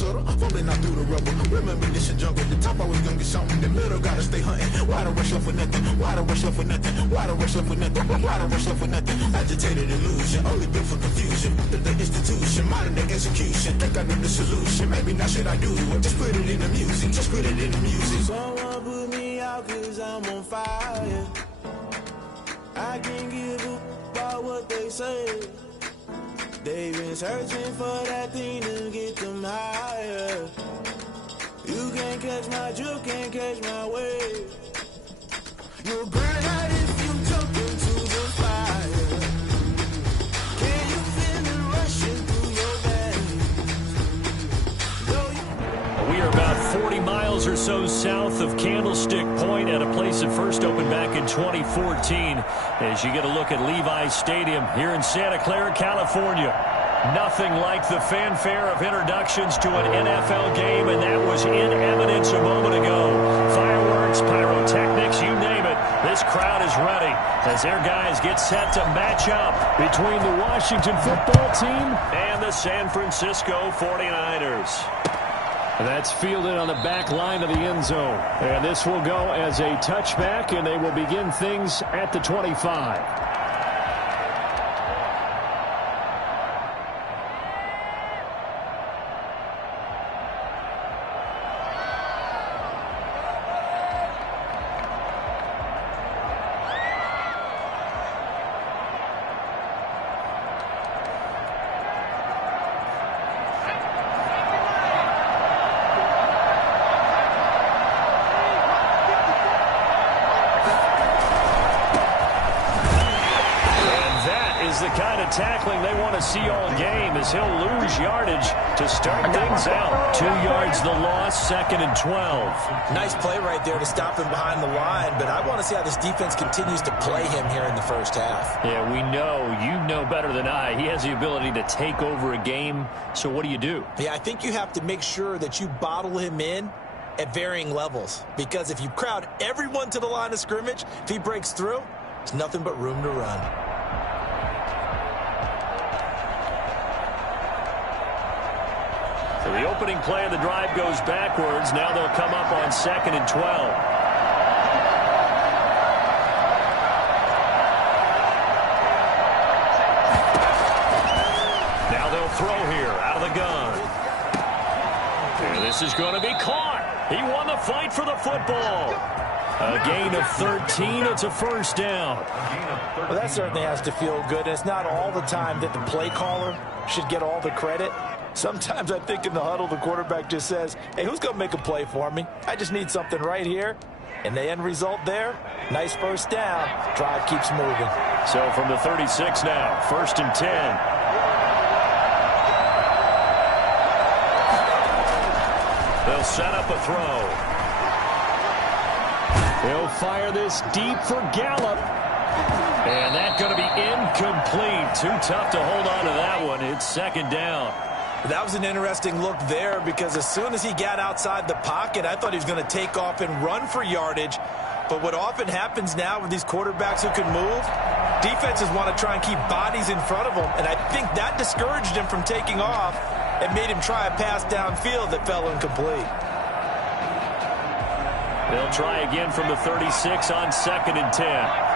sorta, fumbling out through the rubble. Remember this a jungle, the top always gonna get something. The middle gotta stay hunting. Why the rush left for nothing? Why the rush left for nothing? Why the rush left for nothing? Why the rush left for nothing? Agitated illusion, only built for confusion. The institution, modern day execution. Think I know the solution. Maybe now should I do it? Just put it in the music. Just put it in the music. Someone put me out 'cause I'm on fire. I can't give a about what they say. They've been searching for that thing to get them higher. You can't catch my drift, can't catch my wave. You'll burn out if you jump into the fire. Can you feel it rushing through your veins? We are about 40 miles or so south of Candlestick Point at a place that first opened back in 2014 as you get a look at Levi's Stadium here in Santa Clara, California. Nothing like the fanfare of introductions to an NFL game, and that was in evidence a moment ago. Fireworks, pyrotechnics, you name it. This crowd is ready as their guys get set to match up between the Washington football team and the San Francisco 49ers. That's fielded on the back line of the end zone. And this will go as a touchback, and they will begin things at the 25. The kind of tackling they want to see all game as he'll lose yardage to start things out. 2 yards the loss, 2nd and 12. Nice play right there to stop him behind the line, but I want to see how this defense continues to play him here in the first half. Yeah, we know. You know better than I. He has the ability to take over a game, so what do you do? Yeah, I think you have to make sure that you bottle him in at varying levels, because if you crowd everyone to the line of scrimmage, if he breaks through, there's nothing but room to run. So the opening play of the drive goes backwards. Now they'll come up on 2nd and 12. Now they'll throw here out of the gun. And this is going to be caught. He won the fight for the football. A gain of 13. It's a first down. Well, that certainly has to feel good. It's not all the time that the play caller should get all the credit. Sometimes I think in the huddle, the quarterback just says, hey, who's going to make a play for me? I just need something right here. And the end result there, nice first down. Drive keeps moving. So from the 36 now, 1st and 10. They'll set up a throw. He'll fire this deep for Gallup. And that's going to be incomplete. Too tough to hold on to that one. It's 2nd down. That was an interesting look there because as soon as he got outside the pocket, I thought he was going to take off and run for yardage. But what often happens now with these quarterbacks who can move, defenses want to try and keep bodies in front of them. And I think that discouraged him from taking off and made him try a pass downfield that fell incomplete. They'll try again from the 36 on 2nd and 10.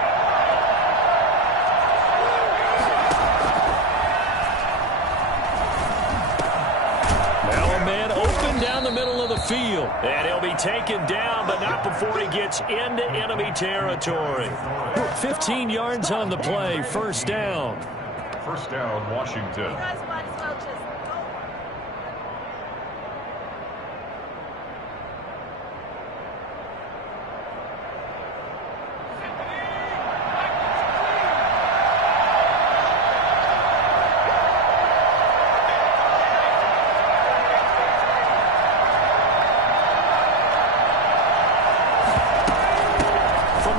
Down the middle of the field. And he'll be taken down, but not before he gets into enemy territory. 15 yards on the play. First down. First down, Washington.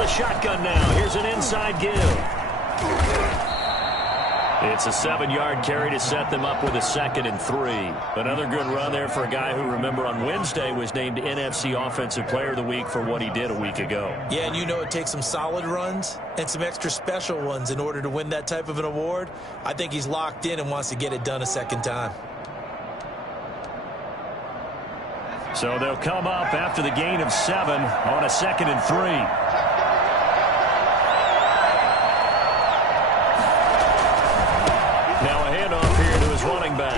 Shotgun now. Here's an inside give. It's a 7-yard carry to set them up with a 2nd and 3. Another good run there for a guy who, remember, on Wednesday was named NFC Offensive Player of the Week for what he did a week ago. Yeah, and you know it takes some solid runs and some extra special ones in order to win that type of an award. I think he's locked in and wants to get it done a second time. So they'll come up after the gain of 7 on a 2nd and 3. Now a handoff here to his running back.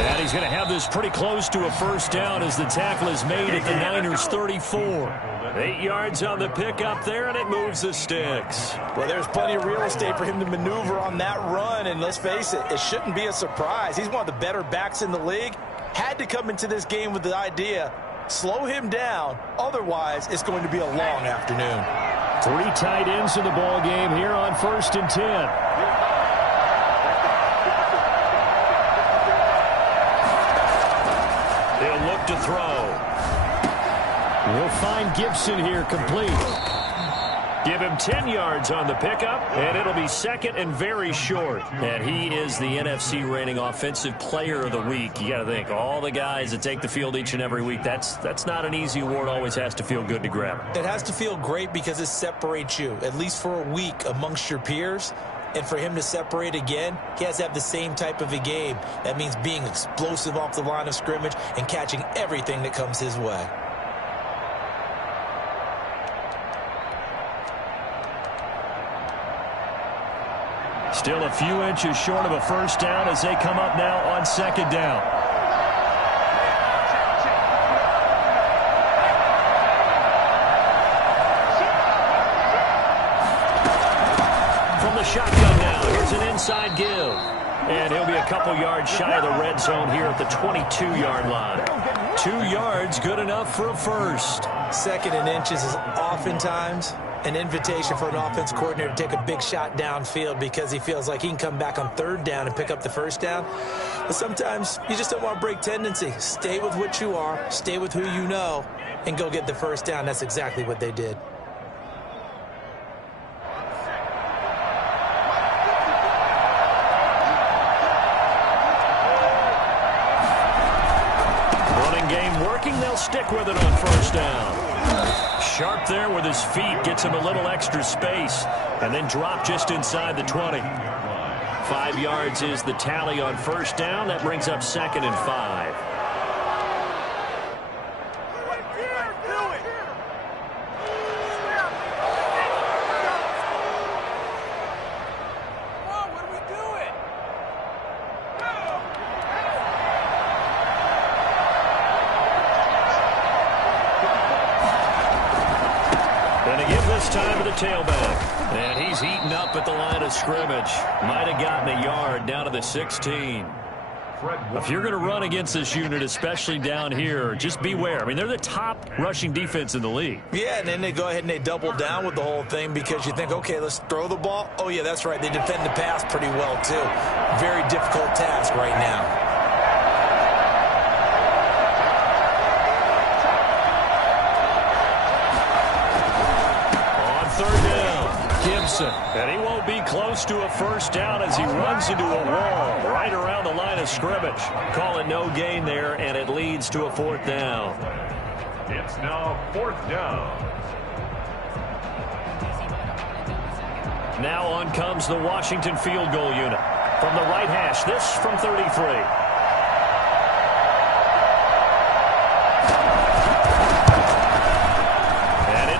And he's going to have this pretty close to a first down as the tackle is made at the Niners' 34. 8 yards on the pickup there, and it moves the sticks. Well, there's plenty of real estate for him to maneuver on that run, and let's face it, it shouldn't be a surprise. He's one of the better backs in the league. Had to come into this game with the idea, slow him down, otherwise it's going to be a long afternoon. 3 tight ends in the ball game here on 1st and 10. He'll look to throw. We'll find Gibson here complete. Give him 10 yards on the pickup, and it'll be 2nd and very short. And he is the NFC rating Offensive Player of the Week. You got to think, all the guys that take the field each and every week, that's not an easy award. Always has to feel good to grab. It has to feel great because it separates you, at least for a week, amongst your peers. And for him to separate again, he has to have the same type of a game. That means being explosive off the line of scrimmage and catching everything that comes his way. Still a few inches short of a first down as they come up now on 2nd down. From the shotgun now, here's an inside give. And he'll be a couple yards shy of the red zone here at the 22-yard line. 2 yards, good enough for a first. 2nd and inches is oftentimes an invitation for an offense coordinator to take a big shot downfield because he feels like he can come back on 3rd down and pick up the first down. But sometimes you just don't want to break tendency. Stay with what you are, stay with who you know, and go get the first down. That's exactly what they did. Running game working, they'll stick with it on first down. Sharp there with his feet, gets him a little extra space, and then drop just inside the 20. 5 yards is the tally on first down. That brings up 2nd and 5. Time to the tailback, and he's eaten up at the line of scrimmage. Might have gotten a yard down to the 16. If you're going to run against this unit, especially down here, just beware. I mean, they're the top rushing defense in the league. Yeah, and then they go ahead and they double down with the whole thing because you think, okay, let's throw the ball. Oh, yeah, that's right. They defend the pass pretty well, too. Very difficult task right now. And he won't be close to a first down as he runs into a wall right around the line of scrimmage. Call it no gain there, and it leads to a 4th down. It's now 4th down. Now on comes the Washington field goal unit. From the right hash, this from 33.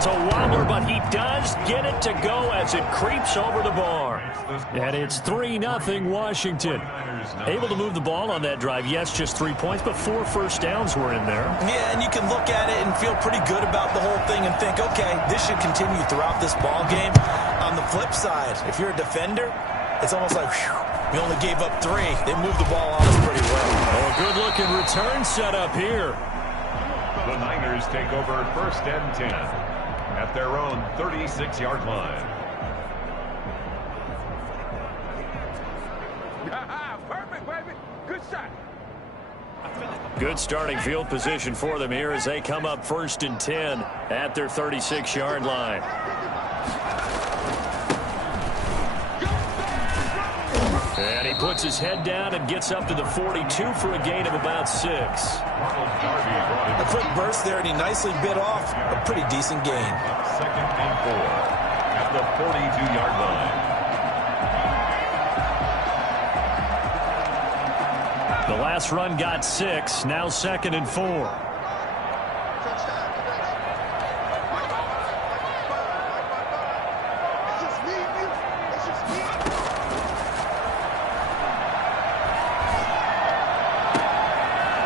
It's a wobbler, but he does get it to go as it creeps over the bar. And it's 3-0 Washington. Able to move the ball on that drive. Yes, just 3 points, but 4 first downs were in there. Yeah, and you can look at it and feel pretty good about the whole thing and think, okay, this should continue throughout this ball game. On the flip side, if you're a defender, it's almost like, whew, we only gave up 3. They moved the ball on us pretty well. Oh, good-looking return setup here. The Niners take over 1st and 10. At their own 36-yard line. Perfect, baby. Good shot. Good starting field position for them here as they come up 1st and 10 at their 36-yard line. And he puts his head down and gets up to the 42 for a gain of about 6. A quick burst there, and he nicely bit off a pretty decent gain. 2nd and 4 at the 42-yard line. The last run got 6, now 2nd and 4.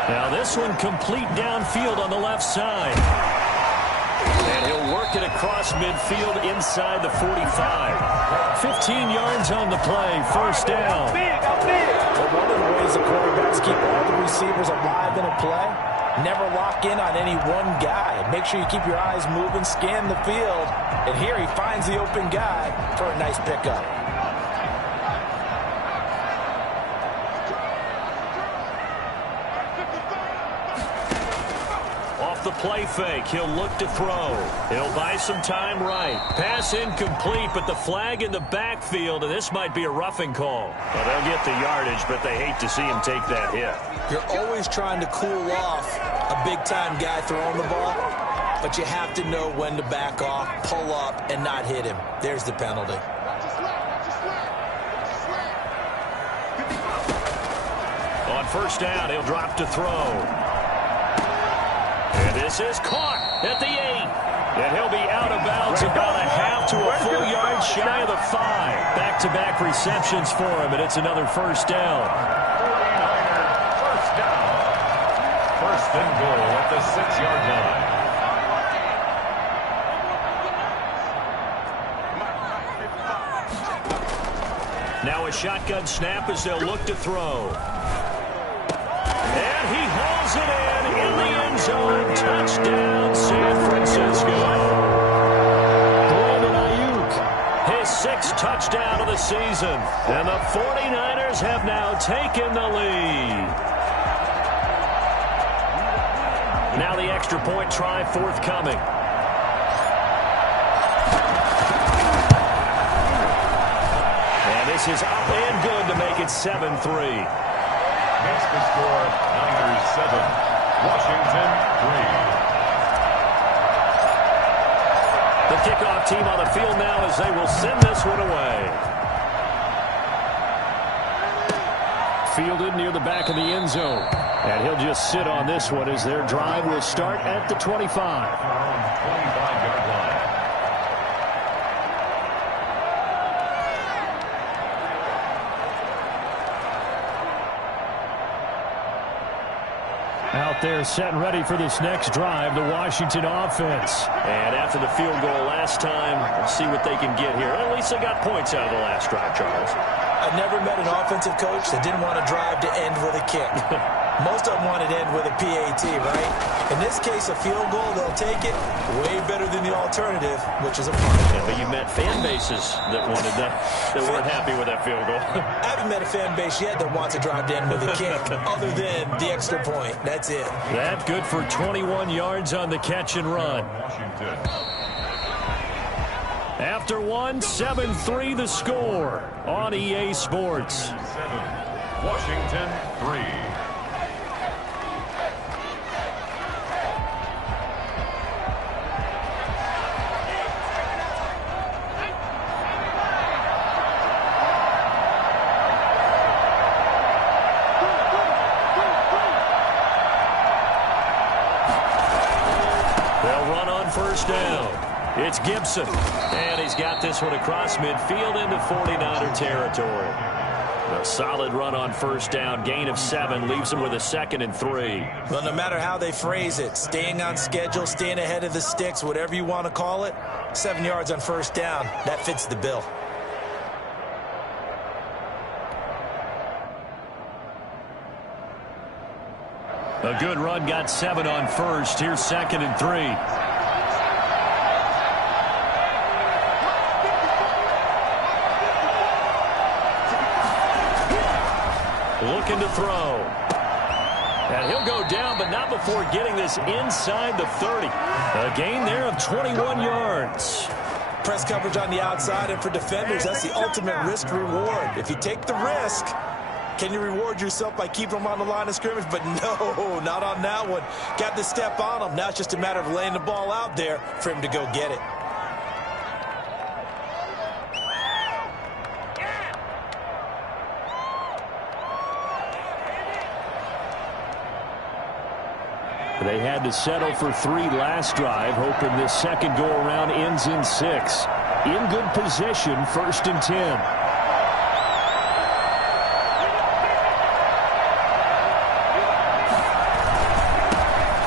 Now this one complete downfield on the left side. And he'll work it across midfield inside the 45. 15 yards on the play, first down. Well, one of the ways the quarterbacks keep all the receivers alive in a play, never lock in on any one guy. Make sure you keep your eyes moving, scan the field. And here he finds the open guy for a nice pickup. The play fake. He'll look to throw. He'll buy some time right. Pass incomplete, but the flag in the backfield, and this might be a roughing call. Well, they'll get the yardage, but they hate to see him take that hit. You're always trying to cool off a big-time guy throwing the ball, but you have to know when to back off, pull up, and not hit him. There's the penalty. On first down, he'll drop to throw. And this is caught at the 8. And he'll be out of bounds about a half to a full yard shy of the 5. Back-to-back receptions for him, and it's another first down. 49ers first down. First and goal at the 6-yard line. Now a shotgun snap as they'll look to throw. And he hauls it in the end zone. Touchdown, San Francisco. Brandon Ayuk, his 6th touchdown of the season. And the 49ers have now taken the lead. Now the extra point try forthcoming. And this is up and good to make it 7-3. Makes the score Niners 7, Washington 3. The kickoff team on the field now as they will send this one away. Fielded near the back of the end zone. And he'll just sit on this one as their drive will start at the 25. 25-yard line. Out there set and ready for this next drive, the Washington offense. And after the field goal last time, we'll see what they can get here. At least they got points out of the last drive, Charles. I never met an offensive coach that didn't want to drive to end with a kick. Most of them wanted to end with a PAT, right? In this case, a field goal, they'll take it way better than the alternative, which is a punt. Yeah, but you met fan bases that wanted that weren't happy with that field goal. I haven't met a fan base yet that wants to drive to end with a kick, other than the extra point. That's it. That's good for 21 yards on the catch and run. Washington. After 7-3 the score on EA Sports. 7, Washington 3. First down. It's Gibson. And he's got this one across midfield into 49er territory. A solid run on first down. Gain of 7 leaves him with a 2nd and 3. Well, no matter how they phrase it, staying on schedule, staying ahead of the sticks, whatever you want to call it, 7 yards on first down, that fits the bill. A good run, got 7 on first. Here's 2nd and 3. Looking to throw. And he'll go down, but not before getting this inside the 30. A gain there of 21 yards. Press coverage on the outside, and for defenders, that's the ultimate risk-reward. If you take the risk, can you reward yourself by keeping them on the line of scrimmage? But no, not on that one. Got the step on him. Now it's just a matter of laying the ball out there for him to go get it. They had to settle for 3 last drive, hoping this second go-around ends in 6. In good position, 1st and 10.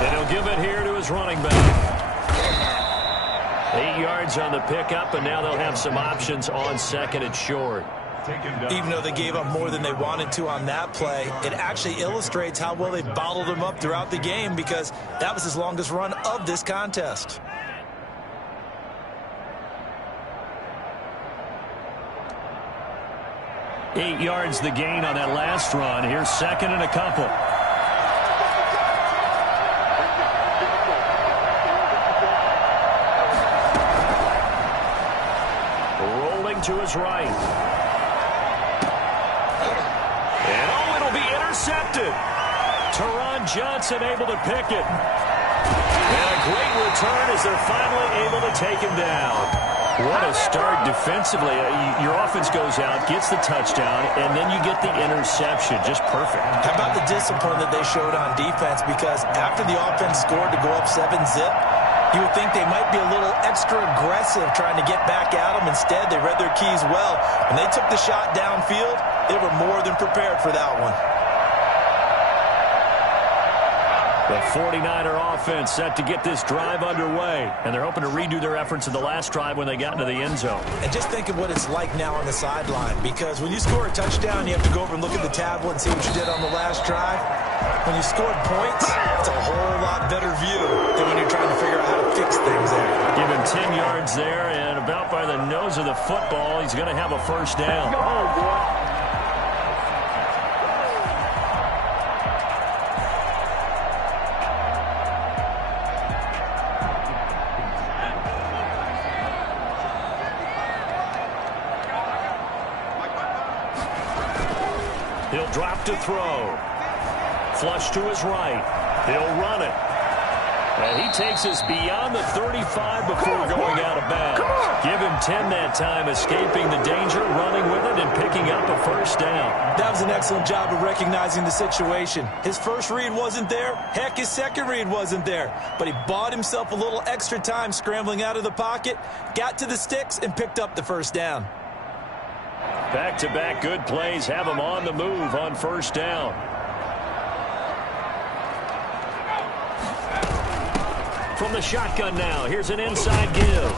And he'll give it here to his running back. 8 yards on the pickup, and now they'll have some options on 2nd and short. Even though they gave up more than they wanted to on that play, it actually illustrates how well they bottled him up throughout the game, because that was his longest run of this contest. Eight yards the gain on that last run. Here's 2nd and a couple. Rolling to his right. And it'll be intercepted. Teron Johnson able to pick it. And a great return as they're finally able to take him down. What a start defensively. Your offense goes out, gets the touchdown, and then you get the interception. Just perfect. How about the discipline that they showed on defense? Because after the offense scored to go up 7-zip, you would think they might be a little extra aggressive trying to get back at them. Instead, they read their keys well. When they took the shot downfield, they were more than prepared for that one. The 49er offense set to get this drive underway, and they're hoping to redo their efforts in the last drive when they got into the end zone. And just think of what it's like now on the sideline, because when you score a touchdown, you have to go over and look at the tablet and see what you did on the last drive. When you scored points, it's a whole lot better view than when you're trying to figure out how to fix things there. Give him 10 yards there, and about by the nose of the football, he's going to have a first down. Oh, boy. He'll drop to throw. Flush to his right. He'll run it. And he takes us beyond the 35 before going out of bounds. Give him 10 that time, escaping the danger, running with it, and picking up a first down. That was an excellent job of recognizing the situation. His first read wasn't there. Heck, his second read wasn't there. But he bought himself a little extra time scrambling out of the pocket, got to the sticks, and picked up the first down. Back-to-back good plays have him on the move on first down. From the shotgun now, here's an inside give.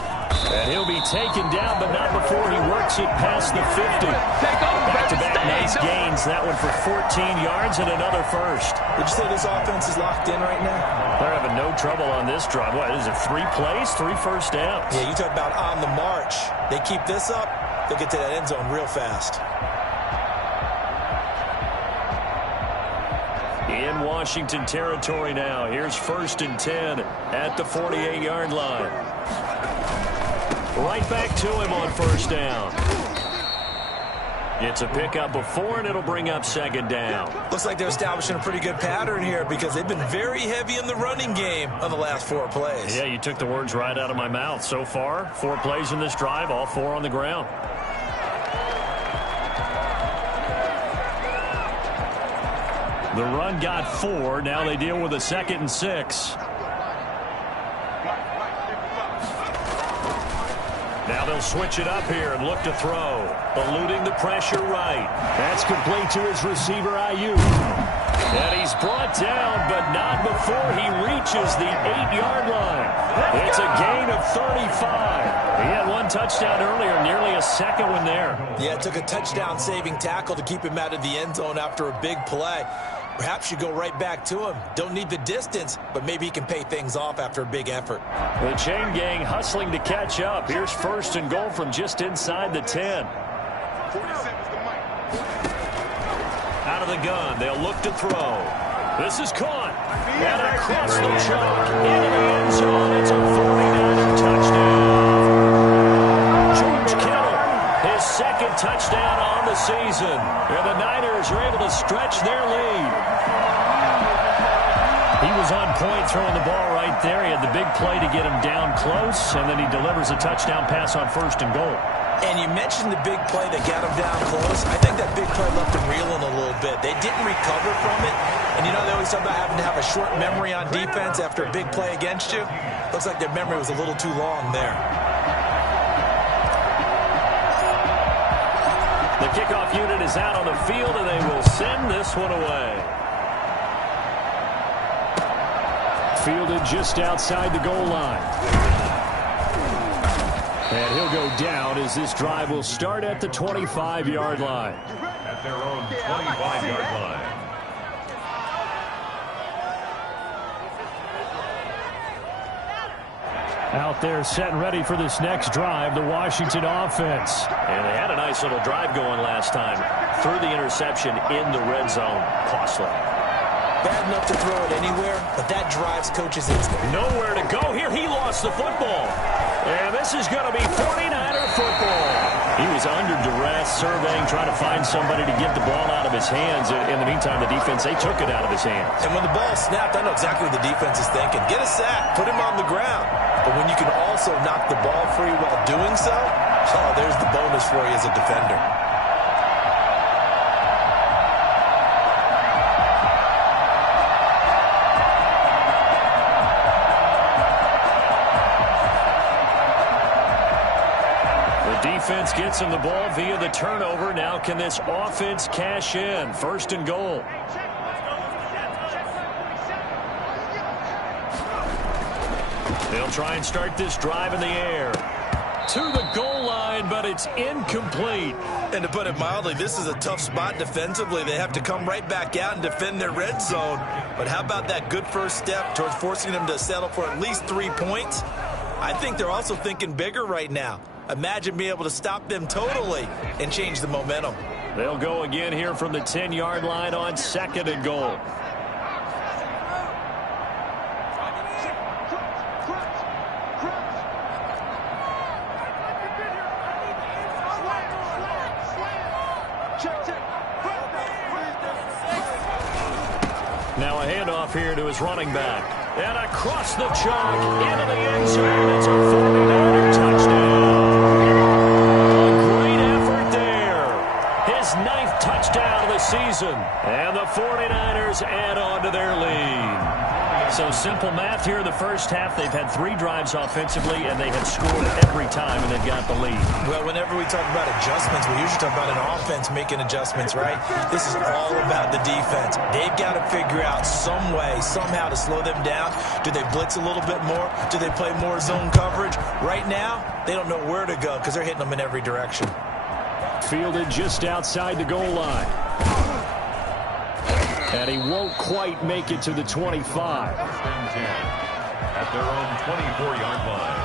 And he'll be taken down, but not before he works it past the 50. Back-to-back nice gains. That one for 14 yards and another first. Would you say this offense is locked in right now? They're having no trouble on this drive. What is it, 3 plays, 3 first downs? Yeah, you talk about on the march. They keep this up, they'll get to that end zone real fast. In Washington territory now. Here's 1st and 10 at the 48-yard line. Right back to him on first down. It's a pickup of 4, and it'll bring up 2nd down. Looks like they're establishing a pretty good pattern here, because they've been very heavy in the running game on the last 4 plays. Yeah, you took the words right out of my mouth. So far, 4 plays in this drive, all 4 on the ground. The run got 4. Now they deal with a 2nd and 6. Now they'll switch it up here and look to throw. Eluding the pressure right. That's complete to his receiver, Ayuk. And he's brought down, but not before he reaches the 8-yard line. It's a gain of 35. He had 1 touchdown earlier, nearly a second one there. Yeah, it took a touchdown-saving tackle to keep him out of the end zone after a big play. Perhaps you go right back to him. Don't need the distance, but maybe he can pay things off after a big effort. The chain gang hustling to catch up. Here's 1st and goal from just inside the 10. Out of the gun, they'll look to throw. This is caught. And across the chalk, into the end zone. It's a 49er touchdown. George Kittle, his 2nd touchdown on the season. And the Niners are able to stretch their lead. He was on point throwing the ball right there. He had the big play to get him down close, and then he delivers a touchdown pass on 1st and goal. And you mentioned the big play that got him down close. I think that big play left him reeling a little bit. They didn't recover from it, And you know they always talk about having to have a short memory on defense after a big play against you. Looks like their memory was a little too long there. The kickoff unit is out on the field, and they will send this one away. Fielded just outside the goal line. And he'll go down as this drive will start at the 25-yard line. At their own 25-yard line. Out there set and ready for this next drive, the Washington offense. And they had a nice little drive going last time. Threw the interception in the red zone. Costly. Bad enough to throw it anywhere, but that drives coaches' instinct. Nowhere to go here. He lost the football. And this is going to be 49er football. He was under duress, surveying, trying to find somebody to get the ball out of his hands. In the meantime, the defense, they took it out of his hands. And when the ball snapped, I know exactly what the defense is thinking. Get a sack, put him on the ground. But when you can also knock the ball free while doing so, oh, there's the bonus for you as a defender. Defense gets him the ball via the turnover. Now can this offense cash in? 1st and goal. They'll try and start this drive in the air. To the goal line, but it's incomplete. And to put it mildly, this is a tough spot defensively. They have to come right back out and defend their red zone. But how about that good first step towards forcing them to settle for at least 3 points? I think they're also thinking bigger right now. Imagine being able to stop them totally and change the momentum. They'll go again here from the 10-yard line on 2nd and goal. Now a handoff here to his running back. And across the chalk into the end zone. It's a 49er touchdown. Touchdown of the season, and the 49ers add on to their lead. So simple math here in the first half. They've had 3 drives offensively, and they have scored every time, and they've got the lead. Well, whenever we talk about adjustments, we usually talk about an offense making adjustments, right? This is all about the defense. They've got to figure out some way, somehow to slow them down. Do they blitz a little bit more? Do they play more zone coverage? Right now, they don't know where to go because they're hitting them in every direction. Fielded just outside the goal line. And he won't quite make it to the 25. 1st and 10 at their own 24-yard line.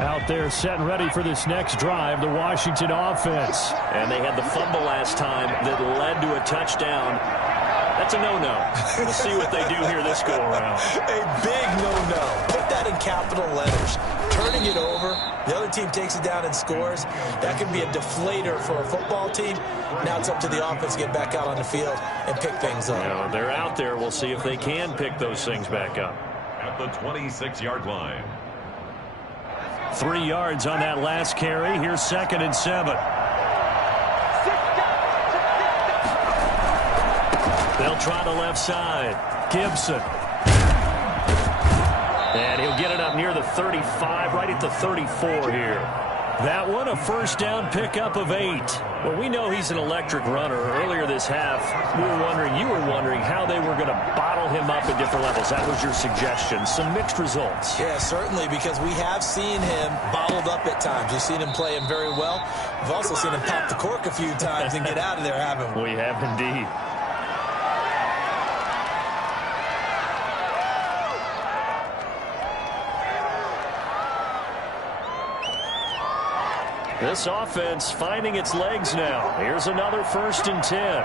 Out there set and ready for this next drive, the Washington offense. And they had the fumble last time that led to a touchdown. That's a no-no. We'll see what they do here this go-around. A big no-no. Put that in capital letters. Turning it over, the other team takes it down and scores. That can be a deflator for a football team. Now it's up to the offense to get back out on the field and pick things up. You know, they're out there. We'll see if they can pick those things back up. At the 26-yard line. 3 yards on that last carry. Here's 2nd and 7. They'll try the left side. Gibson. And he'll get it up near the 35, right at the 34 here. That one, a 1st down pickup of 8. Well, we know he's an electric runner. Earlier this half, you were wondering how they were going to bottle him up at different levels. That was your suggestion. Some mixed results. Yeah, certainly, because we have seen him bottled up at times. We've seen him play him very well. We've also seen him pop the cork a few times and get out of there, haven't we? We have indeed. This offense finding its legs now. Here's another 1st and 10.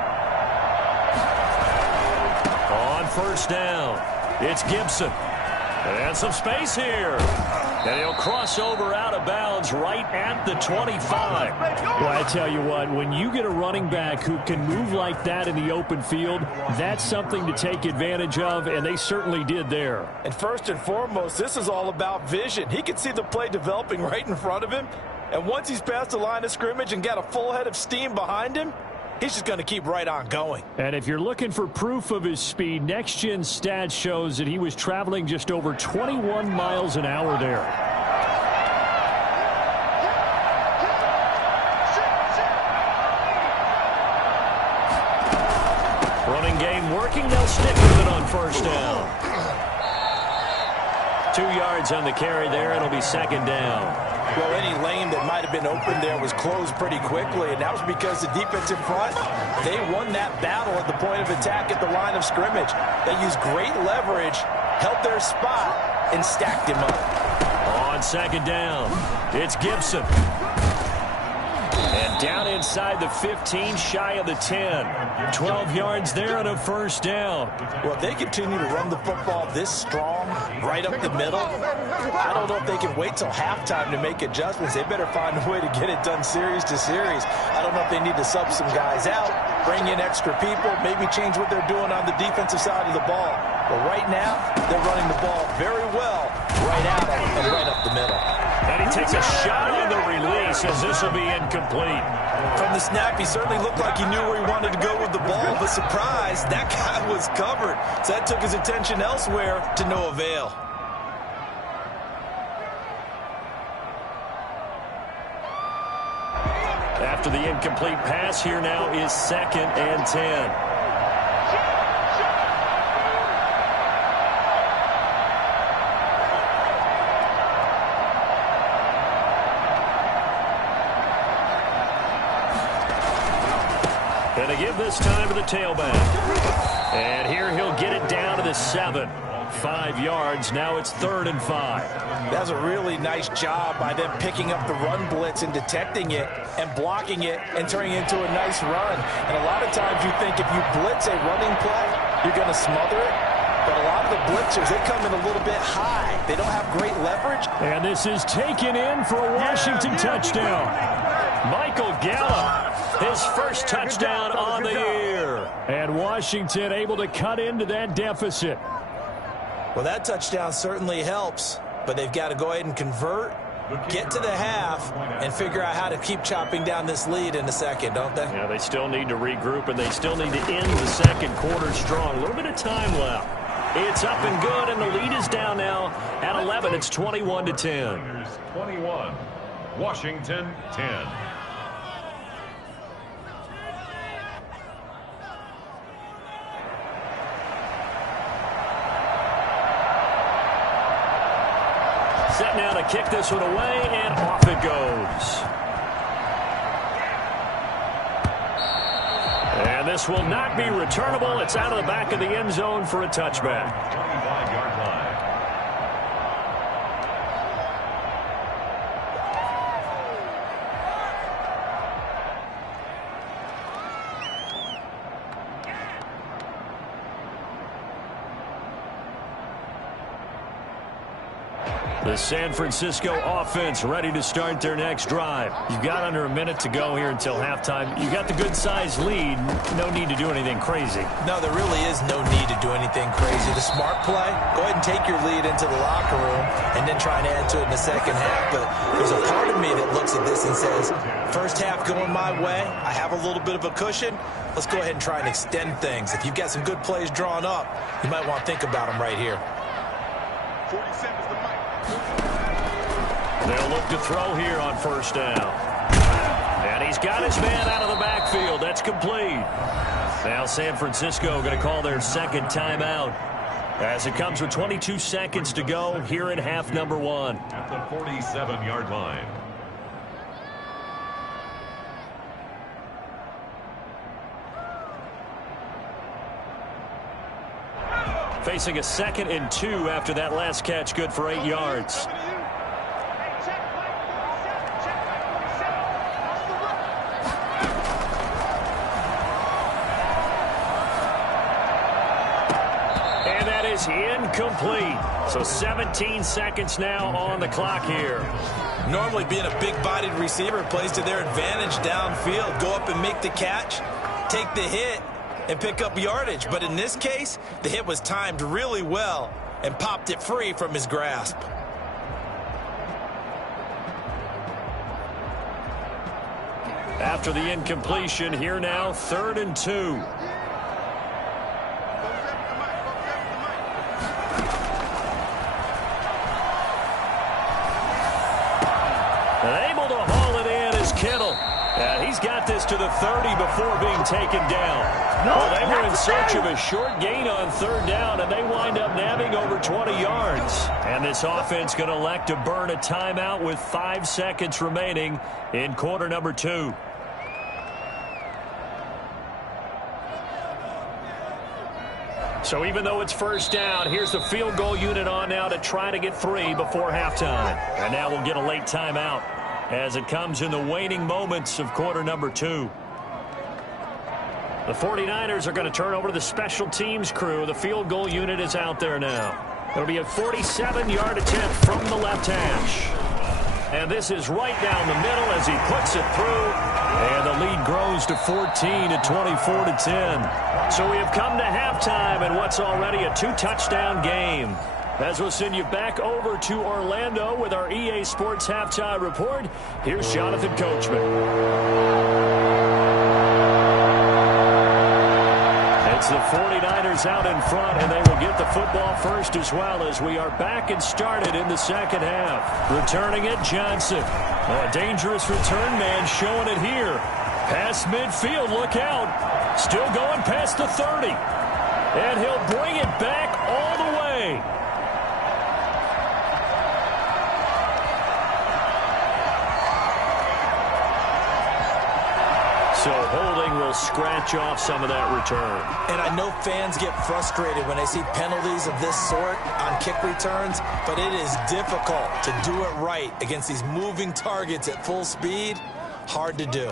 On 1st down, it's Gibson. And some space here. And he'll cross over out of bounds right at the 25. Well, I tell you what, when you get a running back who can move like that in the open field, that's something to take advantage of, and they certainly did there. And first and foremost, this is all about vision. He could see the play developing right in front of him, And once he's past the line of scrimmage and got a full head of steam behind him, he's just going to keep right on going. And if you're looking for proof of his speed, Next Gen Stats shows that he was traveling just over 21 miles an hour there. Running game working. They'll stick with it on first down. 2 yards on the carry there. It'll be second down. Well, any lane that might have been open there was closed pretty quickly, and that was because the defense in front, they won that battle at the point of attack at the line of scrimmage. They used great leverage, held their spot, and stacked him up. On second down, it's Gibson. And down inside the 15, shy of the 10. 12 yards there and a first down. Well, if they continue to run the football this strong, right up the middle, I don't know if they can wait till halftime to make adjustments. They better find a way to get it done series to series. I don't know if they need to sub some guys out, bring in extra people, maybe change what they're doing on the defensive side of the ball. But right now, they're running the ball very well, right out and right up the middle. And he takes a shot on the release as this will be incomplete. From the snap, he certainly looked like he knew where he wanted to go with the ball, but surprise, that guy was covered. So that took his attention elsewhere to no avail. After the incomplete pass, here now is 2nd and 10. And to give this time to the tailback. And here he'll get it down to the 7. 5 yards. Now it's 3rd and 5. That's a really nice job by them picking up the run blitz and detecting it and blocking it and turning it into a nice run. And a lot of times you think if you blitz a running play, you're going to smother it. But a lot of the blitzers, they come in a little bit high. They don't have great leverage. And this is taken in for a Washington touchdown. Michael Gallup, his first touchdown on the year. And Washington able to cut into that deficit. Well, that touchdown certainly helps, but they've got to go ahead and convert, get to the half, and figure out how to keep chopping down this lead in the second, don't they? Yeah, they still need to regroup, and they still need to end the second quarter strong. A little bit of time left. It's up and good, and the lead is down now at 11. It's 21-10. 21, Washington 10. Set now to kick this one away, and off it goes. And this will not be returnable. It's out of the back of the end zone for a touchback. 25-yard line. The San Francisco offense ready to start their next drive. You've got under a minute to go here until halftime. You got the good-sized lead. No need to do anything crazy. No, there really is no need to do anything crazy. The smart play, go ahead and take your lead into the locker room and then try and add to it in the second half. But there's a part of me that looks at this and says, first half going my way, I have a little bit of a cushion. Let's go ahead and try and extend things. If you've got some good plays drawn up, you might want to think about them right here. 47's the mic. They'll look to throw here on first down. And he's got his man out of the backfield. That's complete. Now San Francisco going to call their second timeout as it comes with 22 seconds to go here in half number 1. At the 47-yard line. Facing a 2nd and 2 after that last catch, good for 8 yards. And that is incomplete. So 17 seconds now on the clock here. Normally being a big-bodied receiver plays to their advantage downfield. Go up and make the catch, take the hit, and pick up yardage. But in this case, the hit was timed really well and popped it free from his grasp. After the incompletion, here now, 3rd and 2. And able to haul it in is Kittle. And he's got this to the 30 before being taken down. Well, they were in search of a short gain on 3rd down, and they wind up nabbing over 20 yards. And this offense going to elect to burn a timeout with 5 seconds remaining in quarter number 2. So even though it's 1st down, here's the field goal unit on now to try to get 3 before halftime. And now we'll get a late timeout as it comes in the waning moments of quarter number 2. The 49ers are going to turn over to the special teams crew. The field goal unit is out there now. It'll be a 47-yard attempt from the left hash. And this is right down the middle as he puts it through. And the lead grows to 14 at 24-10. So we have come to halftime in what's already a 2-touchdown game. As we'll send you back over to Orlando with our EA Sports Halftime Report, here's Jonathan Coachman. It's the 49ers out in front, and they will get the football first as well as we are back and started in the second half. Returning it, Johnson. Oh, a dangerous return man showing it here. Past midfield, look out. Still going past the 30. And he'll bring it back all the way. So holding will scratch off some of that return. And I know fans get frustrated when they see penalties of this sort on kick returns, but it is difficult to do it right against these moving targets at full speed. Hard to do.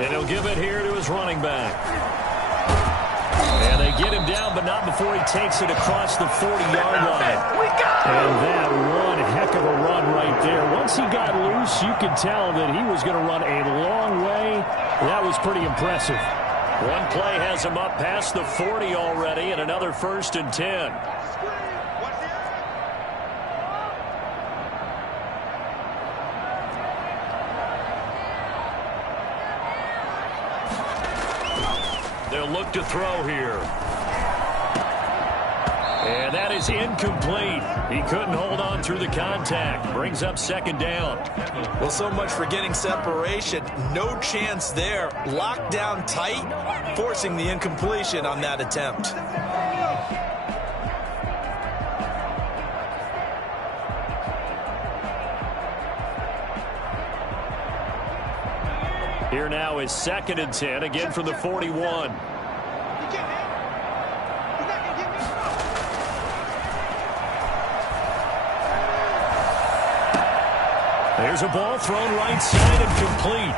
And he'll give it here to his running back. And they get him down, but not before he takes it across the 40-yard line. And that one heck of a run right there. Once he got loose, you could tell that he was going to run a long way. That was pretty impressive. One play has him up past the 40 already, and another 1st and 10. They'll look to throw here. And that is incomplete. He couldn't hold on through the contact. Brings up 2nd down. Well, so much for getting separation. No chance there. Locked down tight, forcing the incompletion on that attempt. Here now is 2nd and 10, again from the 41. There's a ball thrown right side and complete.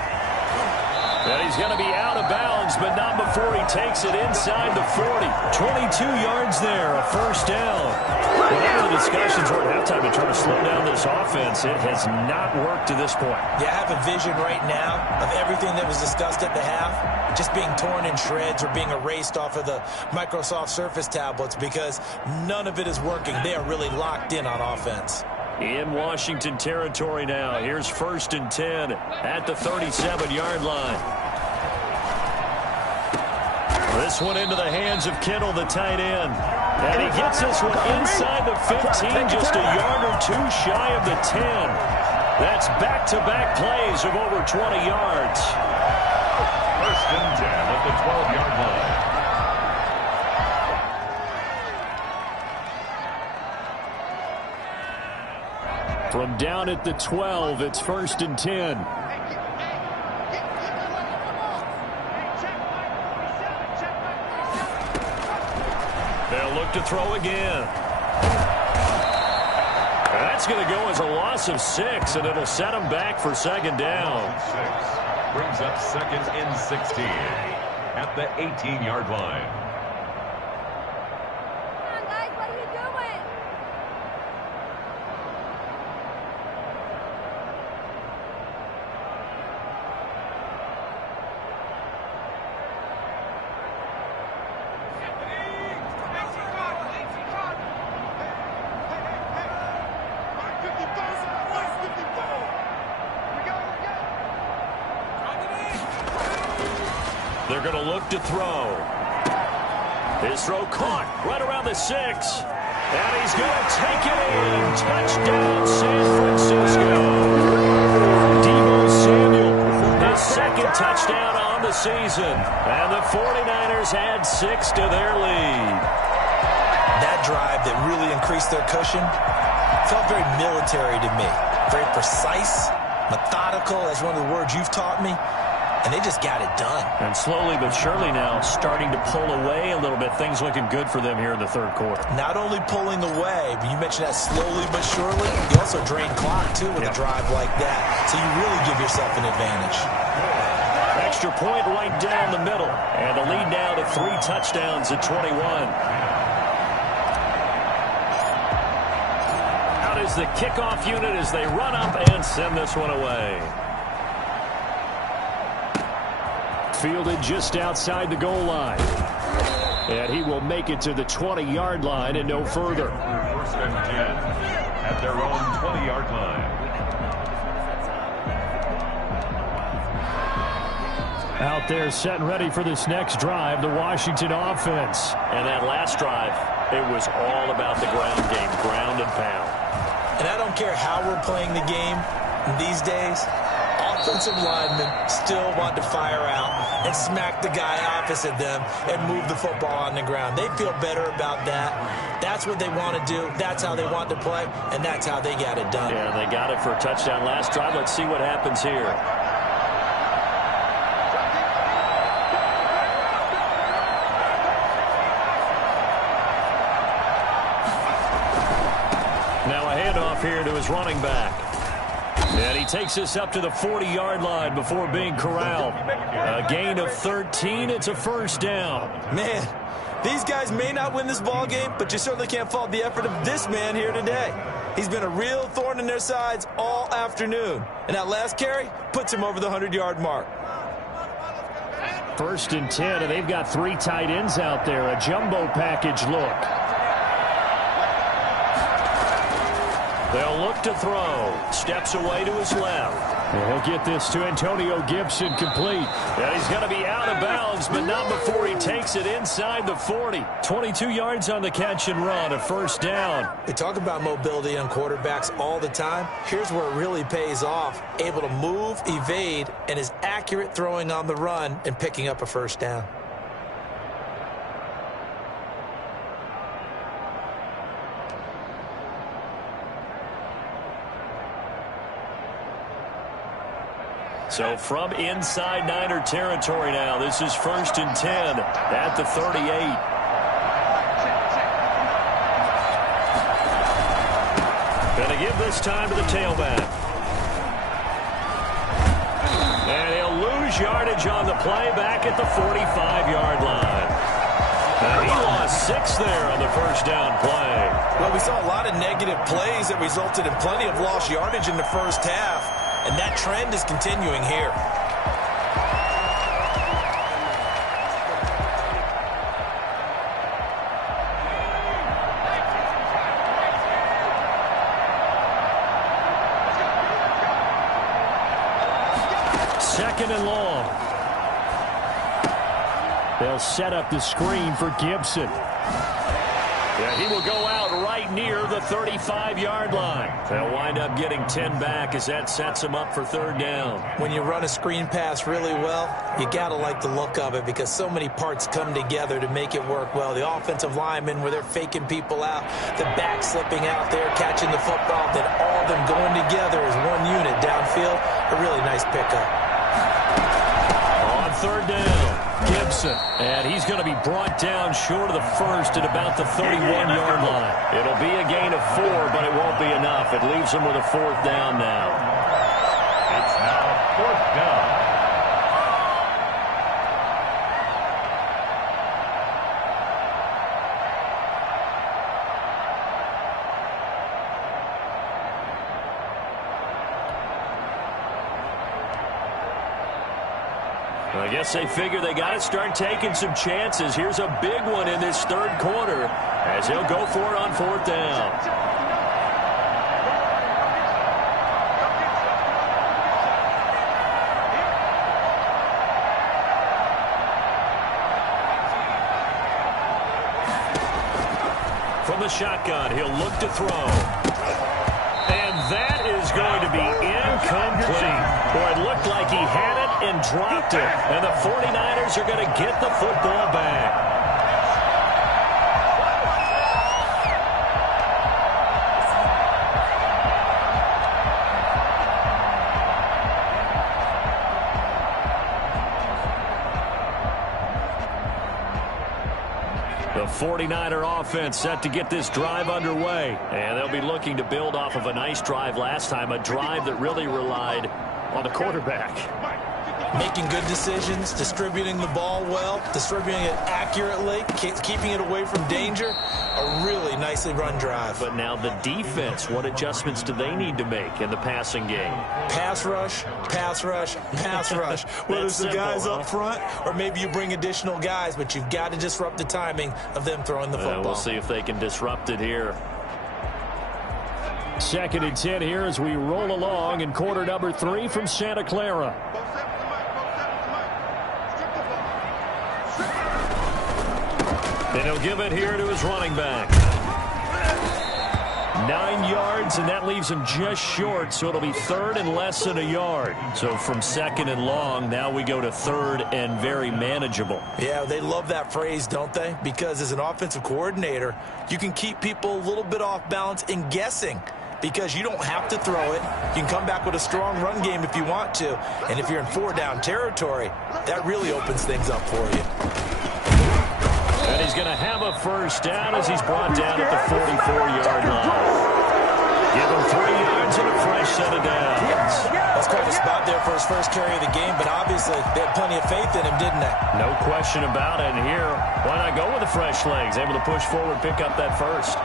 And he's going to be out of bounds, but not before he takes it inside the 40. 22 yards there, a 1st down. Whatever the discussions were at halftime to try to slow down this offense, it has not worked to this point. Yeah, I have a vision right now of everything that was discussed at the half just being torn in shreds or being erased off of the Microsoft Surface tablets because none of it is working. They are really locked in on offense. In Washington territory now. Here's 1st and 10 at the 37-yard line. This one into the hands of Kittle, the tight end. And he gets this one inside the 15, just a yard or two shy of the 10. That's back-to-back plays of over 20 yards. 1st and 10 at the 12-yard line. From down at the 12, it's 1st and 10. They'll look to throw again. And that's going to go as a loss of 6, and it'll set them back for second down. 6 brings up second and 16 at the 18-yard line. They're going to look to throw. His throw caught right around the 6. And he's going to take it in. Touchdown, San Francisco. Deebo Samuel, his second touchdown on the season. And the 49ers add 6 to their lead. That drive that really increased their cushion felt very military to me. Very precise, methodical. That's one of the words you've taught me. And they just got it done. And slowly but surely now starting to pull away a little bit. Things looking good for them here in the third quarter. Not only pulling away, but you mentioned that slowly but surely. You also drain clock, too, with a drive like that. So you really give yourself an advantage. Extra point right down the middle. And the lead now to 3 touchdowns at 21. Out is the kickoff unit as they run up and send this one away. Fielded just outside the goal line. And he will make it to the 20-yard line and no further. First and 10 at their own 20-yard line. Out there set and ready for this next drive, the Washington offense. And that last drive, it was all about the ground game, ground and pound. And I don't care how we're playing the game these days. Offensive linemen still want to fire out and smack the guy opposite them and move the football on the ground. They feel better about that. That's what they want to do. That's how they want to play, and that's how they got it done. Yeah, they got it for a touchdown last drive. Let's see what happens here. Now a handoff here to his running back. And he takes us up to the 40-yard line before being corralled. A gain of 13. It's a first down. Man, these guys may not win this ball game, but you certainly can't fault the effort of this man here today. He's been a real thorn in their sides all afternoon. And that last carry puts him over the 100-yard mark. First and 10, and they've got 3 tight ends out there. A jumbo package look. They'll look to throw. Steps away to his left. And he'll get this to Antonio Gibson complete. And he's going to be out of bounds, but not before he takes it inside the 40. 22 yards on the catch and run, a first down. They talk about mobility on quarterbacks all the time. Here's where it really pays off. Able to move, evade, and is accurate throwing on the run and picking up a first down. So from inside Niner territory now, this is first and 10 at the 38. Going to give this time to the tailback. And he'll lose yardage on the play back at the 45-yard line. And he lost 6 there on the first down play. Well, we saw a lot of negative plays that resulted in plenty of lost yardage in the first half. And that trend is continuing here. Second and long. They'll set up the screen for Gibson. Yeah, he will go out right near the 35-yard line. They'll wind up getting 10 back as that sets him up for third down. When you run a screen pass really well, you got to like the look of it because so many parts come together to make it work well. The offensive linemen where they're faking people out, the back slipping out there, catching the football, then all of them going together as one unit downfield. A really nice pickup. On third down, Gibson. Wilson. And he's going to be brought down short of the first at about the 31-yard line. It'll be a gain of 4, but it won't be enough. It leaves him with a 4th down now. It's now 4th down. I guess they figure they got to start taking some chances. Here's a big one in this 3rd quarter as he'll go for it on 4th down. From the shotgun, he'll look to throw. And that is going to be incomplete. Boy, it looked like he had it and dropped it. And the 49ers are going to get the football back. The 49er offense set to get this drive underway. And they'll be looking to build off of a nice drive last time, a drive that really relied on the quarterback. Making good decisions, distributing the ball well, distributing it accurately, keeping it away from danger. A really nicely run drive. But now the defense, what adjustments do they need to make in the passing game? Pass rush, pass rush, pass rush. Whether it's the guys up front or maybe you bring additional guys, but you've got to disrupt the timing of them throwing the football. We'll see if they can disrupt it here. 2nd and 10 here as we roll along in quarter number 3 from Santa Clara. And he'll give it here to his running back. 9 yards, and that leaves him just short, so it'll be 3rd and less than a yard. So from 2nd and long, now we go to 3rd and very manageable. Yeah, they love that phrase, don't they? Because as an offensive coordinator, you can keep people a little bit off balance and guessing. Because you don't have to throw it. You can come back with a strong run game if you want to. And if you're in 4-down territory, that really opens things up for you. And he's going to have a 1st down as he's brought down at the 44-yard line. Give him 3 yards and a fresh set of downs. That's quite a spot there for his first carry of the game, but obviously they had plenty of faith in him, didn't they? No question about it. And here, why not go with the fresh legs? Able to push forward, pick up that 1st.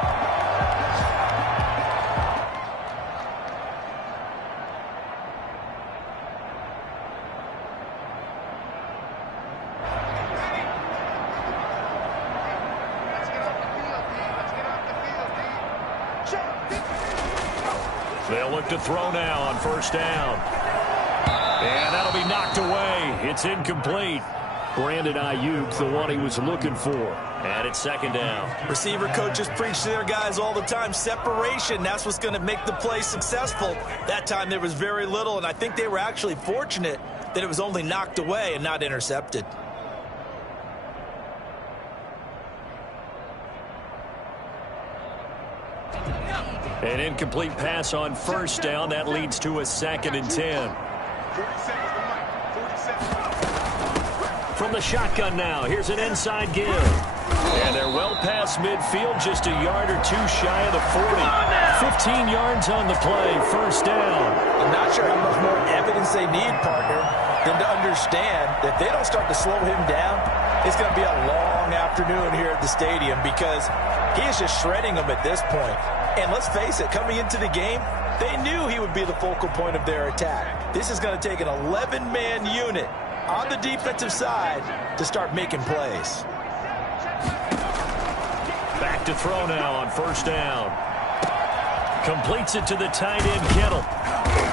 They'll look to throw now on 1st down. And that'll be knocked away. It's incomplete. Brandon Ayuk, the one he was looking for. And it's 2nd down. Receiver coaches preach to their guys all the time. Separation, that's what's going to make the play successful. That time there was very little, and I think they were actually fortunate that it was only knocked away and not intercepted. An incomplete pass on 1st down. That leads to a 2nd and 10. From the shotgun now, here's an inside give. And they're well past midfield, just a yard or 2 shy of the 40. 15 yards on the play, 1st down. I'm not sure how much more evidence they need, partner, than to understand that if they don't start to slow him down, it's going to be a long afternoon here at the stadium because he is just shredding them at this point. And let's face it, coming into the game, they knew he would be the focal point of their attack. This is going to take an 11-man unit on the defensive side to start making plays. Back to throw now on 1st down. Completes it to the tight end, Kittle.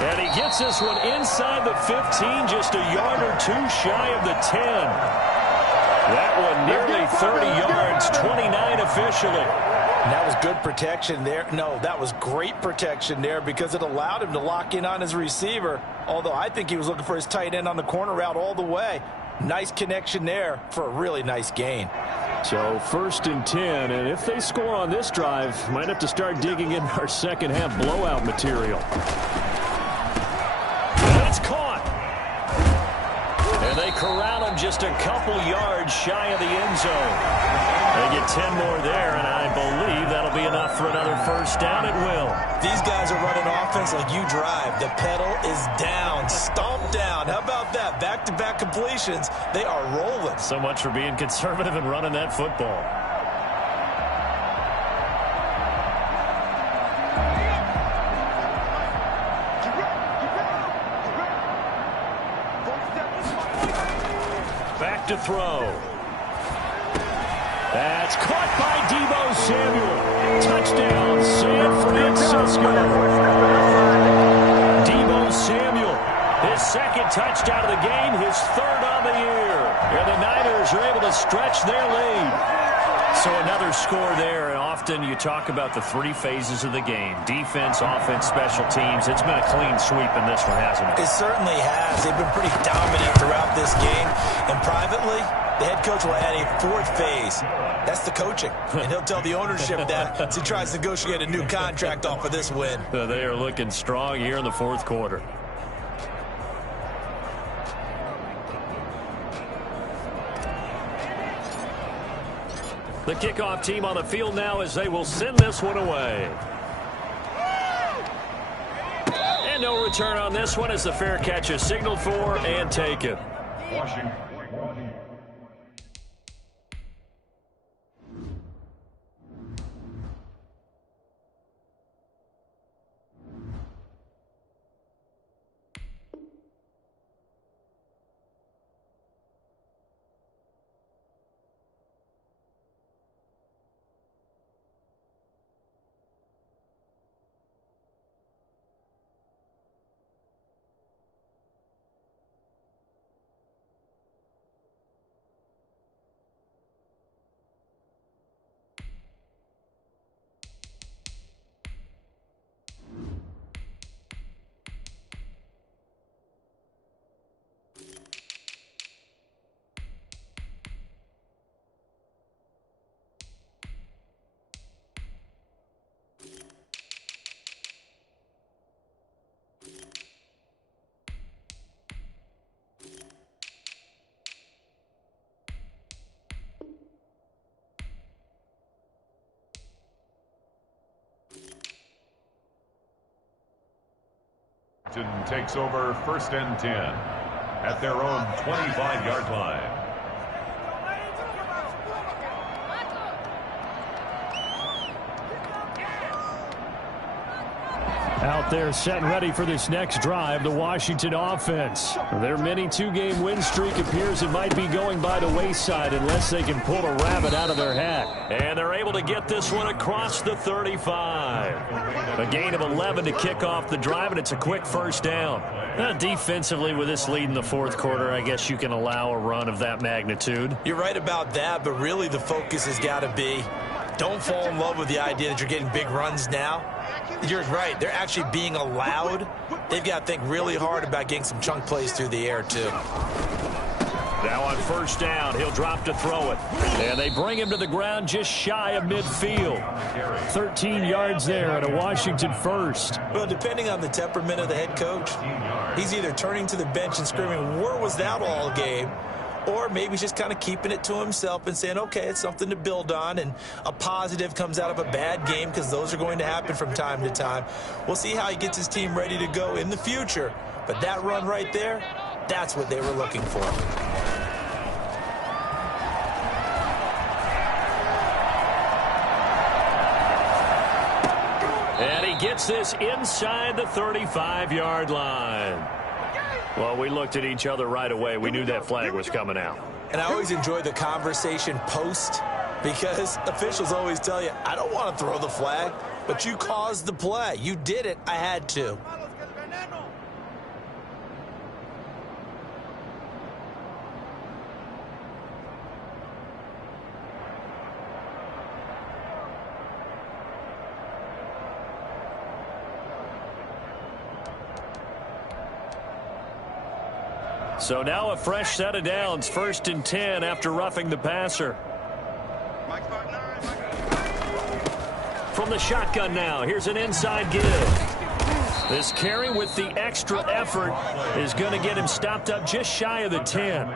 And he gets this one inside the 15, just a yard or 2 shy of the 10. That one nearly 30 yards, 29 officially. And that was good protection there. No, that was great protection there because it allowed him to lock in on his receiver, although I think he was looking for his tight end on the corner route all the way. Nice connection there for a really nice gain. So 1st and 10, and if they score on this drive, might have to start digging in our second half blowout material. And it's caught. And And they corral him just a couple yards shy of the end zone. They get 10 more there, and I believe that'll be enough for another first down. It will. These guys are running offense like you drive. The pedal is down, stomped down. How about that? Back-to-back completions. They are rolling. So much for being conservative and running that football. Back to throw. That's caught by Deebo Samuel. Touchdown, San Francisco. Deebo Samuel, his second touchdown of the game, his third on the year. And the Niners are able to stretch their lead. So another score there, and often you talk about the three phases of the game. Defense, offense, special teams. It's been a clean sweep in this one, hasn't it? It certainly has. They've been pretty dominant throughout this game. And privately, the head coach will add a fourth phase. That's the coaching. And he'll tell the ownership that as he tries to negotiate a new contract off of this win. They are looking strong here in the fourth quarter. The kickoff team on the field now as they will send this one away. And no return on this one as the fair catch is signaled for and taken. Washington. Takes over first and 10 at their own 25-yard line. Out there set and ready for this next drive, the Washington offense. Their mini two-game win streak appears it might be going by the wayside unless they can pull a rabbit out of their hat. And they're able to get this one across the 35. A gain of 11 to kick off the drive, and it's a quick first down. Defensively, with this lead in the fourth quarter, I guess you can allow a run of that magnitude. You're right about that, but really the focus has got to be don't fall in love with the idea that you're getting big runs now. You're right. They're actually being allowed. They've got to think really hard about getting some chunk plays through the air, too. Now on first down, he'll drop to throw it. And they bring him to the ground just shy of midfield. 13 yards there at a Washington first. Well, depending on the temperament of the head coach, he's either turning to the bench and screaming, where was that all game? Or maybe he's just kind of keeping it to himself and saying, okay, it's something to build on, and a positive comes out of a bad game because those are going to happen from time to time. We'll see how he gets his team ready to go in the future. But that run right there, that's what they were looking for. And he gets this inside the 35-yard line. Well, we looked at each other right away. We knew that flag was coming out. And I always enjoy the conversation post because officials always tell you, I don't want to throw the flag, but you caused the play. You did it. I had to. So now a fresh set of downs, 1st and 10 after roughing the passer. From the shotgun now, here's an inside give. This carry with the extra effort is going to get him stopped up just shy of the 10.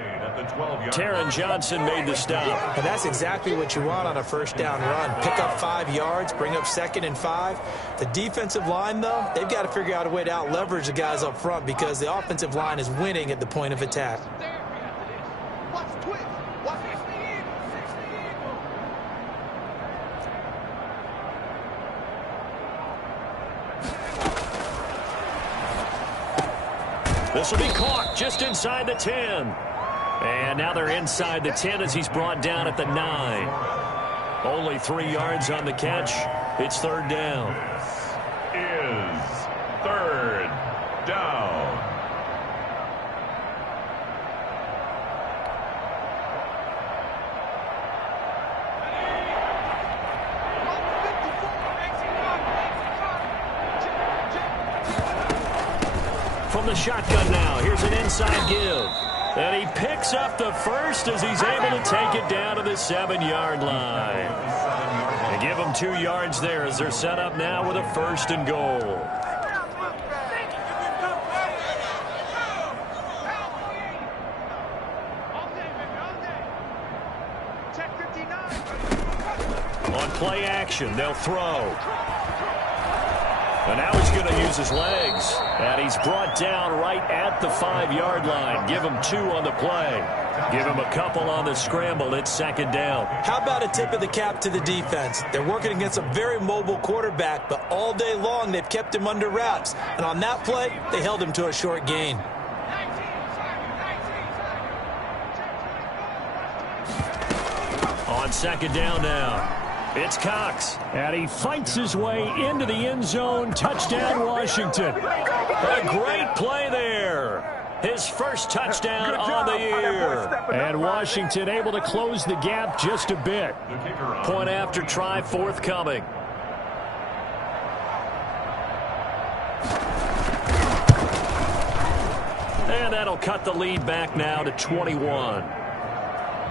Taron Johnson made the stop. And that's exactly what you want on a first down run. Pick up 5 yards, bring up 2nd and 5. The defensive line, though, they've got to figure out a way to out-leverage the guys up front because the offensive line is winning at the point of attack. This will be caught just inside the 10. And now they're inside the 10 as he's brought down at the 9. Only 3 yards on the catch. It's 3rd down. This is 3rd down. From the shotgun now, here's an inside give. And he picks up the first as he's able to take it down to the 7-yard line. They give him 2 yards there as they're set up now with a 1st and goal. On play action, they'll throw. And now he's going to use his legs. And he's brought down right at the 5-yard line. Give him 2 on the play. Give him a couple on the scramble. It's 2nd down. How about a tip of the cap to the defense? They're working against a very mobile quarterback, but all day long they've kept him under wraps. And on that play, they held him to a short gain. On 2nd down now. It's Cox, and he fights his way into the end zone. Touchdown, Washington. A great play there. His first touchdown on the year. And Washington able to close the gap just a bit. Point after try forthcoming. And that'll cut the lead back now to 21.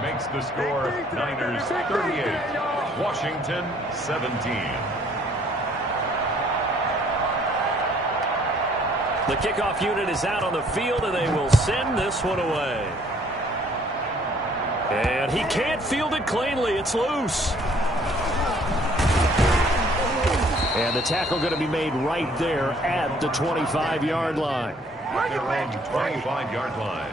Makes the score Niners 38. Washington 17. The kickoff unit is out on the field, and they will send this one away. And he can't field it cleanly. It's loose. And the tackle going to be made right there at the 25-yard line. Their own 25-yard line.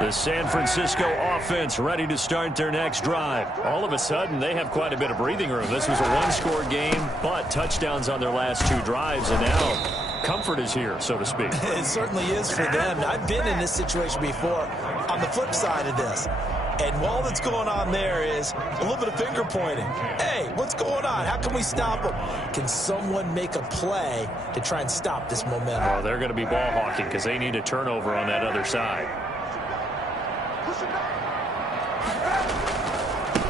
The San Francisco offense ready to start their next drive. All of a sudden, they have quite a bit of breathing room. This was a one-score game, but touchdowns on their last 2 drives, and now comfort is here, so to speak. It certainly is for them. I've been in this situation before on the flip side of this. And all that's going on there is a little bit of finger pointing. Hey, what's going on? How can we stop them? Can someone make a play to try and stop this momentum? Well, they're going to be ball hawking because they need a turnover on that other side.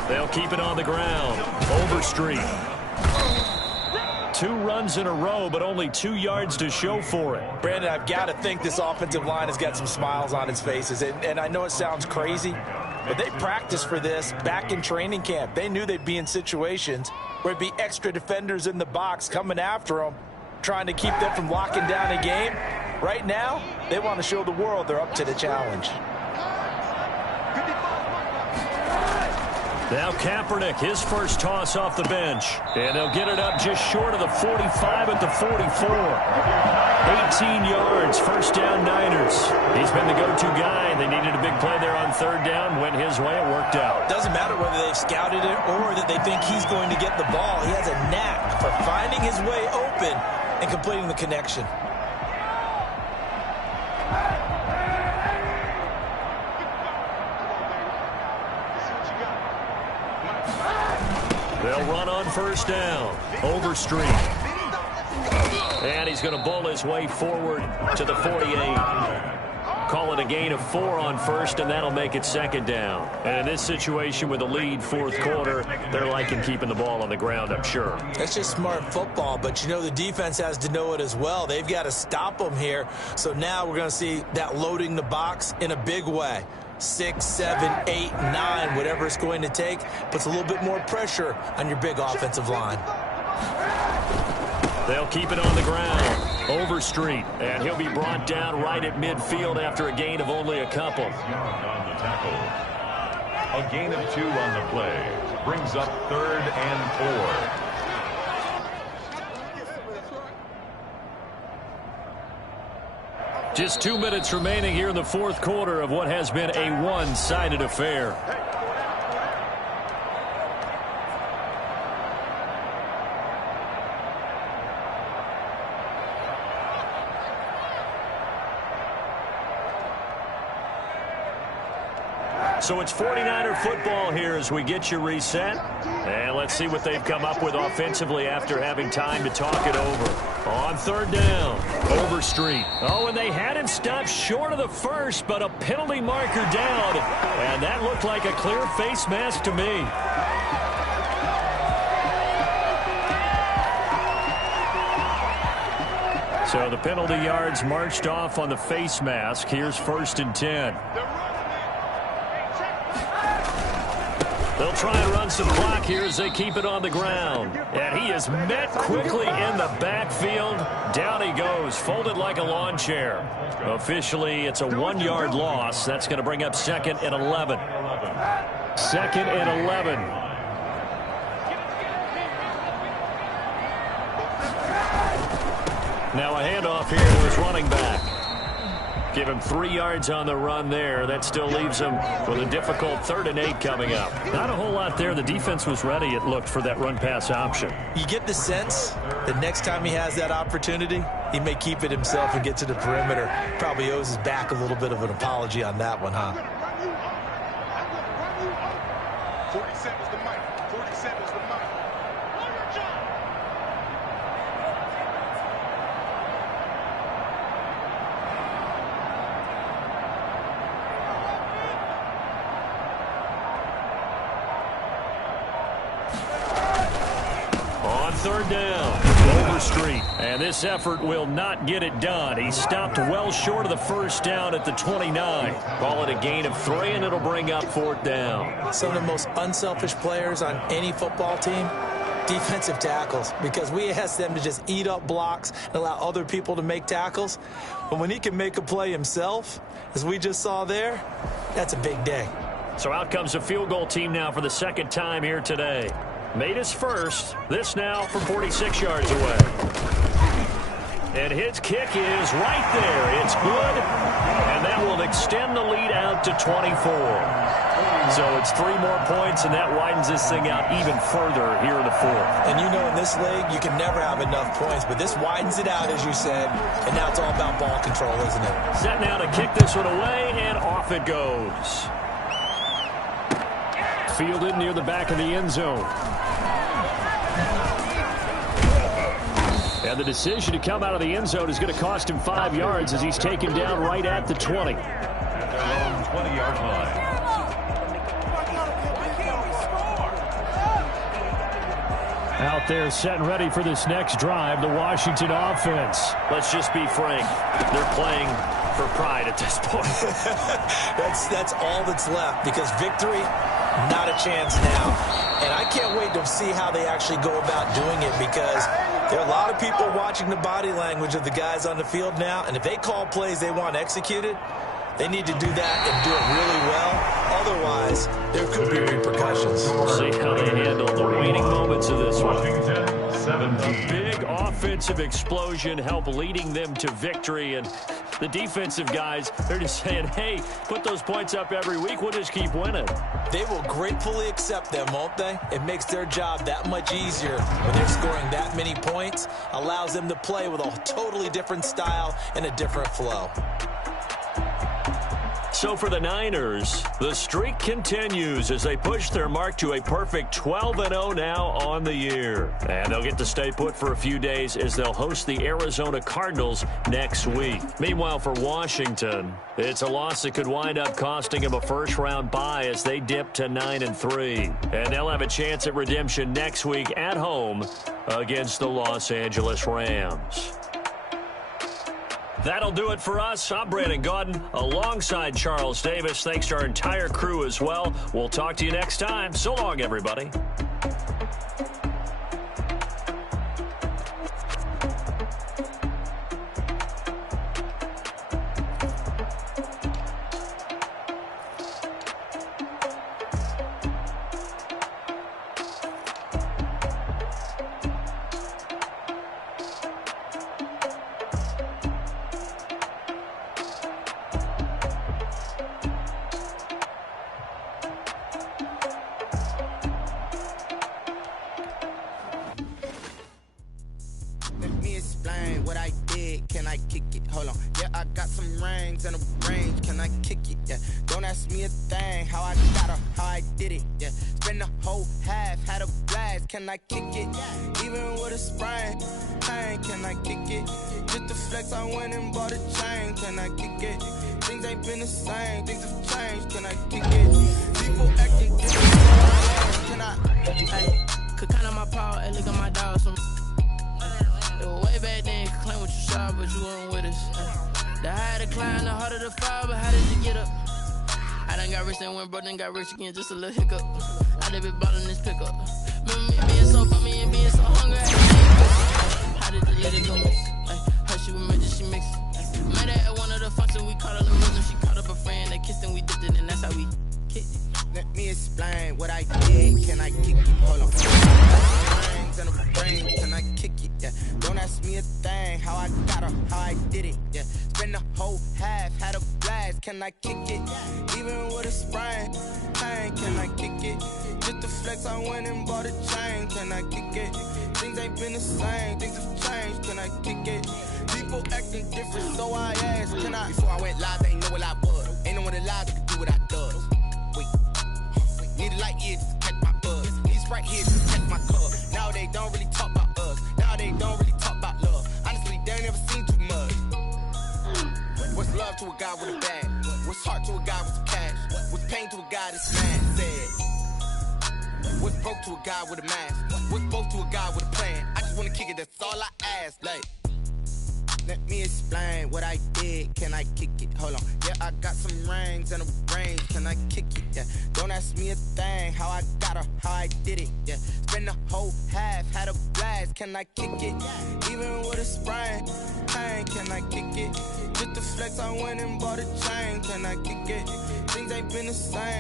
They'll keep it on the ground. Overstreet. 2 runs in a row, but only 2 yards to show for it. Brandon, I've got to think this offensive line has got some smiles on its faces. And I know it sounds crazy, but they practiced for this back in training camp. They knew they'd be in situations where it'd be extra defenders in the box coming after them, trying to keep them from locking down a game. Right now, they want to show the world they're up to the challenge. Now Kaepernick, his first toss off the bench. And they'll get it up just short of the 45 at the 44. 18 yards, first down Niners. He's been the go-to guy. They needed a big play there on 3rd down. Went his way, it worked out. Doesn't matter whether they've scouted it or that they think he's going to get the ball. He has a knack for finding his way open and completing the connection. They'll run on 1st down. Overstreet. And he's going to bowl his way forward to the 48. call it a gain of 4 on first, and that'll make it second down. And in this situation with a lead fourth quarter, they're liking keeping the ball on the ground, I'm sure. That's just smart football, but you know the defense has to know it as well. They've got to stop them here. So now we're going to see that loading the box in a big way. 6, 7, 8, 9, whatever it's going to take, puts a little bit more pressure on your big offensive line. They'll keep it on the ground. Overstreet, and he'll be brought down right at midfield after a gain of only a couple. On the tackle. A gain of 2 on the play. Brings up 3rd and 4. Just 2 minutes remaining here in the fourth quarter of what has been a one-sided affair. So it's 49er football here as we get you reset. And let's see what they've come up with offensively after having time to talk it over. On 3rd down, Overstreet. Oh, and they had him stopped short of the first, but a penalty marker down. And that looked like a clear face mask to me. So the penalty yards marched off on the face mask. Here's 1st and 10. They'll try and run some clock here as they keep it on the ground. And he is met quickly in the backfield. Down he goes, folded like a lawn chair. Officially, it's a 1-yard loss. That's going to bring up 2nd and 11. 2nd and 11. Now a handoff here to his running back. Give him 3 yards on the run there. That still leaves him with a difficult 3rd and 8 coming up. Not a whole lot there. The defense was ready, it looked, for that run-pass option. You get the sense that next time he has that opportunity, he may keep it himself and get to the perimeter. Probably owes his back a little bit of an apology on that one, huh? 47's the mic. 47's the mic. On 3rd down, Overstreet. And this effort will not get it done. He stopped well short of the first down at the 29. Call it a gain of 3, and it'll bring up 4th down. Some of the most unselfish players on any football team, defensive tackles, because we ask them to just eat up blocks and allow other people to make tackles. But when he can make a play himself, as we just saw there, that's a big day. So out comes a field goal team now for the 2nd time here today. Made his first. This now from 46 yards away. And his kick is right there. It's good. And that will extend the lead out to 24. So it's 3 more points, and that widens this thing out even further here in the 4th. And you know in this league, you can never have enough points, but this widens it out, as you said, and now it's all about ball control, isn't it? Set now to kick this one away, and off it goes. Fielded near the back of the end zone. And the decision to come out of the end zone is going to cost him 5 yards as he's taken down right at the 20. At their own 20-yard line. Out there set and ready for this next drive, the Washington offense. Let's just be frank. They're playing for pride at this point. That's all that's left, because victory, not a chance now. And I can't wait to see how they actually go about doing it, because there are a lot of people watching the body language of the guys on the field now, and if they call plays they want executed, they need to do that and do it really well. Otherwise, there could be repercussions. See how they handle the waning moments of this one. Washington, 17. A big offensive explosion help leading them to victory, and the defensive guys, they're just saying, hey, put those points up every week, we'll just keep winning. They will gratefully accept them, won't they? It makes their job that much easier when they're scoring that many points, allows them to play with a totally different style and a different flow. So for the Niners, the streak continues as they push their mark to a perfect 12-0 now on the year. And they'll get to stay put for a few days as they'll host the Arizona Cardinals next week. Meanwhile, for Washington, it's a loss that could wind up costing them a first-round bye as they dip to 9-3. And they'll have a chance at redemption next week at home against the Los Angeles Rams. That'll do it for us. I'm Brandon Gaudin alongside Charles Davis. Thanks to our entire crew as well. We'll talk to you next time. So long, everybody. What I did, can I kick it? Hold on, yeah, I got some rings and a range, can I kick it? Yeah, don't ask me a thing, how I got her, how I did it. Yeah, spend the whole half, had a blast, can I kick it? Even with a sprain, pain, can I kick it? Just the flex, I went and bought a chain, can I kick it? Things ain't been the same, things have changed, can I kick it? People acting different, can I? Hey, could count on my power, and look at my dog, some. Way back then, you could claim what you saw, but you weren't with us. The higher the climb, the harder the fall, but how did you get up? I done got rich and went broke, then got rich again, just a little hiccup. I done been ballin' this pickup. Remember me being so funny and being so hungry. How did you let it go? Her she was magic, she mixed. Met her at one of the functions, we caught her the rhythm. She caught up a friend, they kissed and we dipped it, and that's how we kicked it. Let me explain what I did, can I kick it? Hold on. And a brain, can I kick it? Yeah, don't ask me a thing, how I got her, how I did it. Yeah, spend the whole half, had a blast, can I kick it? Even with a sprain, pain, can I kick it? Just the flex, I went and bought a chain, can I kick it? Things ain't been the same, things have changed, can I kick it? People acting different, so I asked, can I? Before I went live, they know what I was. Ain't no one alive that could do what I does. Wait, need a light here just to catch my buzz. Need a Sprite here just to catch my cup. Now they don't really talk about us. Now they don't really talk about love. Honestly, they ain't never seen too much. What's love to a guy with a bag? What's heart to a guy with some cash? What's pain to a guy that's mad? Said. What's broke to a guy with a mask? What's both to a guy with a plan? I just wanna kick it, that's all I ask. Like, let me explain what I did, can I kick it? Hold on, yeah, I got some rings and a range, can I kick it? Yeah, don't ask me a thing, how I got her, how I did it. Yeah, spend the whole half, had a blast, can I kick it? Even with a sprain, pain, can I kick it? Just the flex, I went and bought a chain, can I kick it? Things ain't been the same.